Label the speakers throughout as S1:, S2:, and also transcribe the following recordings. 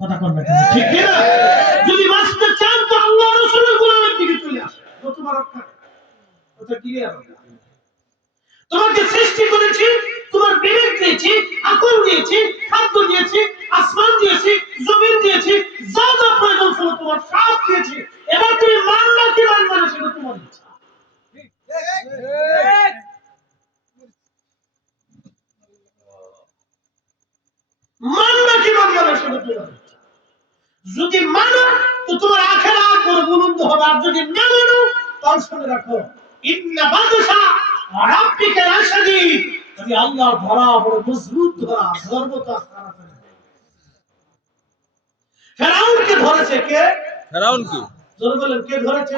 S1: কথা কেন? ঠিক কি না যদি বাঁচতে চান তো আল্লাহ রসুলের গুণানের দিকে চলে আসে রক্ষা কথা হবে তোমাকে সৃষ্টি করেছি, তোমার বিবেক দিয়েছি, আকল দিয়েছি, খাদ্য দিয়েছি, আসমান দিয়েছি, জমিন দিয়েছি, যা যা প্রয়োজন ছিল তোমার সব দিয়েছি। এবার তুমি মানবা কি মানবা না সেটা তোমার ইচ্ছা। যদি মানো তো তোমার আখের বড় বুলন্দ হবে। আর যদি না মানো তাহলে শুনে রাখো। ইন্না বাদশা রাব্বিকা লাশাদীদ যদি আল্লাহ ধরা বড় মজবুত ধরা সর্বতা খারাপ ফেরাউনকে ধরেছে কে?
S2: ফেরাউন কি?
S1: জোরে বলেন কে ধরেছে?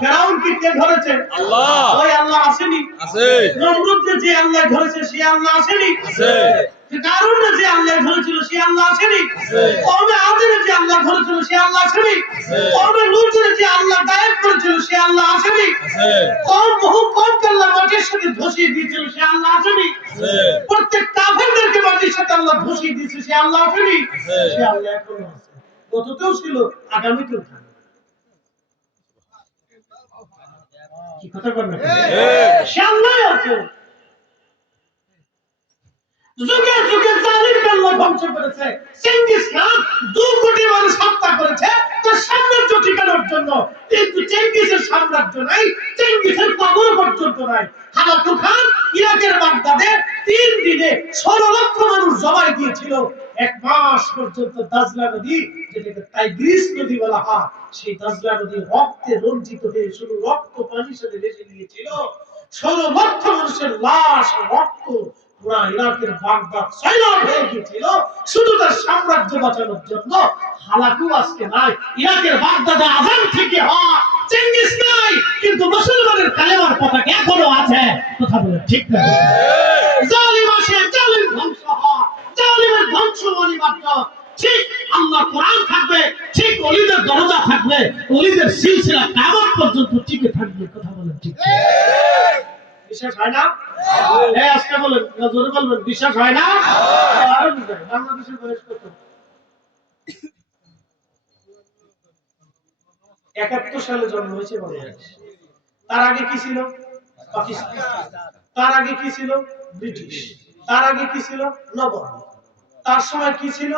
S1: ফেরাউনকে কে ধরেছে?
S2: আল্লাহ।
S1: ওই আল্লাহ আসেনি।
S2: আছে
S1: নমরুদকে যে আল্লাহ ধরেছে সে আল্লাহ আসেনি।
S2: আছে
S1: কারণ যে আল্লাহ ধরেছিল সে আল্লাহ আসেনি। কমে আদের যে আল্লাহ ধরেছিল সে আল্লাহ আসেনি। কমে লুটের যে আল্লাহ গায়েব করেছিল সে আল্লাহ আসেনি। কম বহু কম আল্লাহ মাটির সাথে ধসিয়ে দিয়েছিল সে আল্লাহ আসেনি। প্রত্যেক কাফেরদেরকে মাটির সাথে আল্লাহ ধসিয়ে দিয়েছে সে আল্লাহ আসেনি। সে আল্লাহ এখনও আছে। গততেও ছিল আগামীতেও থাকবে। কি কথা বলবেন? সে আল্লাহ আছে। যুগে যুগে আল্লাহ ধ্বংস করেছে। চেঙ্গিস খান দু কোটি মানুষ হত্যা করেছে। তার সাম্রাজ্য ঠিকানোর জন্য। কিন্তু চেঙ্গিসের সাম্রাজ্য নাই, চেঙ্গিসের কবর পর্যন্ত নাই। হালাকু খান ইরাকের বাগদাদে তিন দিনে ষোলো লক্ষ মানুষ জবাই দিয়েছিল। এক মাস পর্যন্ত দাজলা নদী, যেটাকে টাইগ্রিস নদী বলা হয়, সেই দাজলা নদী রক্তে রঞ্জিত হয়ে শুধু রক্ত পানির সাথে ভেসে গিয়েছিল ষোলো লক্ষ মানুষের লাশ রক্ত বলে ধ্বংস হয়। জালিমের ধ্বংস অনিবার্য ঠিক আল্লাহ থাকবে, ঠিক অলিদের দরজা থাকবে। অলিদের সিলসিলা কামত পর্যন্ত টিকে থাকবে। কথা বলেন ঠিক বিশ্বাস হয় না? এই আজকে বলেন জোরে বলবেন, বিশ্বাস হয় না? বাংলাদেশের বয়স কত একাত্তর সালে জন্ম হয়েছে তার আগে কি ছিল? তার আগে কি ছিল? ব্রিটিশ। তার আগে কি ছিল? নবাব। তার সময় কি ছিল?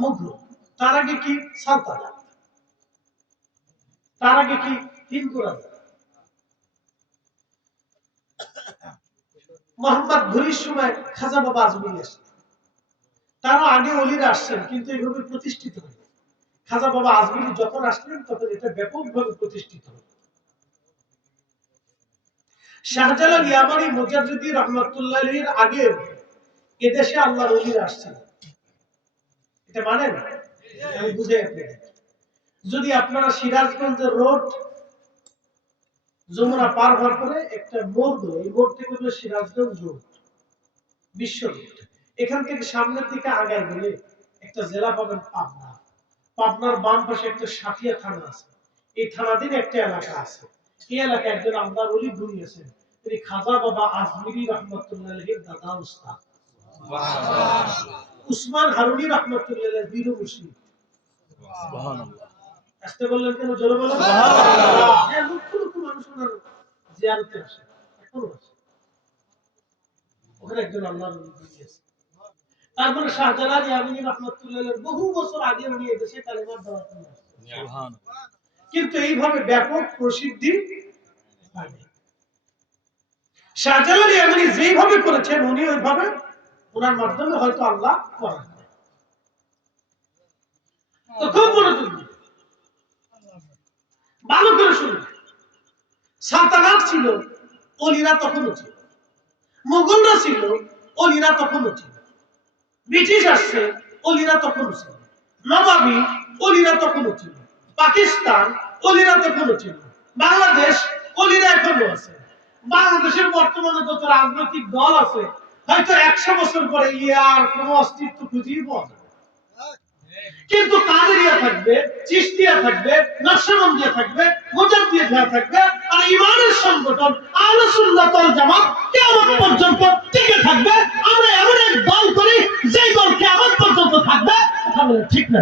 S1: মুঘল। তার আগে কি? সালতানাত তার আগে কি? হিন্দু রাজা। মোহাম্মদ ঘুরির সময় খাজা বাবা আজমিরি আসেন। তারও আগে অলিরা আসছেন, কিন্তু এইভাবে প্রতিষ্ঠিত খাজা বাবা আজমিরি যখন আসলেন, তখন এটা ব্যাপকভাবে প্রতিষ্ঠিত শাহজালাল রহমতুল্লাহির আগে এদেশে আল্লাহর অলিরা আসছেন। এটা মানেন আপনাদের যদি আপনারা সিরাজগঞ্জের রোড যমুনা পার হওয়ার পরে একটা মোড় দেবো এই মোড় থেকে হলো সিরাজগঞ্জ রোড বিশ্ব এখান থেকে সামনের দিকে আগায় গেলে একটা জেলা পাবেন পাবনা। পাবনার বাম পাশে একটা সাথিয়া থানা আছে। এই থানাধীন একটা এলাকা আছে। এই এলাকায় একজন আল্লাহর অলি ঘুরিয়েছেন তিনি খাজা বাবা আজমিরি রহমতুল্লাহের দাদা উস্তাদ। উসমান হারুনি বীর মুসলিম আসতে বললেন কেন? জোরে বলেন হ্যাঁ, লক্ষ লক্ষ মানুষ ওনার জিয়ারতে আসে। এখনও আসে। ওখানে একজন আল্লাহর তারপরে শাহজালাল ইয়ামিনী রহমতুল্লাহ বহু বছর আগে উনি এদেশে কালেমার দাওয়াত নিয়ে আসছেন। কিন্তু এইভাবে ব্যাপক প্রসিদ্ধি পায়নি। শাহজালাল ইয়ামিনী যেইভাবে করেছেন উনি ওইভাবে ওনার মাধ্যমে হয়তো আল্লাহ করেন ছিল, অলিরা তখনও ছিল। মোগলরা ছিল, অলিরা তখনও ছিল। ব্রিটিশ আসছে, অলিরা তখনও ছিল। নবাবি, অলিরা তখনও ছিল। পাকিস্তান, অলিরা তখনও ছিল। বাংলাদেশ, অলিরা এখনও আছে। বাংলাদেশের বর্তমানে যত রাজনৈতিক দল আছে, হয়তো একশো বছর পরে ইয়ার কোনো অস্তিত্ব খুঁজেই পাওয়া যাবে। কিন্তু কাদেরিয়া থাকবে চিস্তিয়া থাকবে নকশাবন্দিয়া থাকবে মুজাদ্দিয়া থাকবে, আর ইমানের সংগঠন আহলে সুন্নাত ওয়াল জামাত কিয়ামত পর্যন্ত টিকে থাকবে। আমরা এমন এক দল করি, যেই দল কিয়ামত পর্যন্ত থাকবে ঠিক না।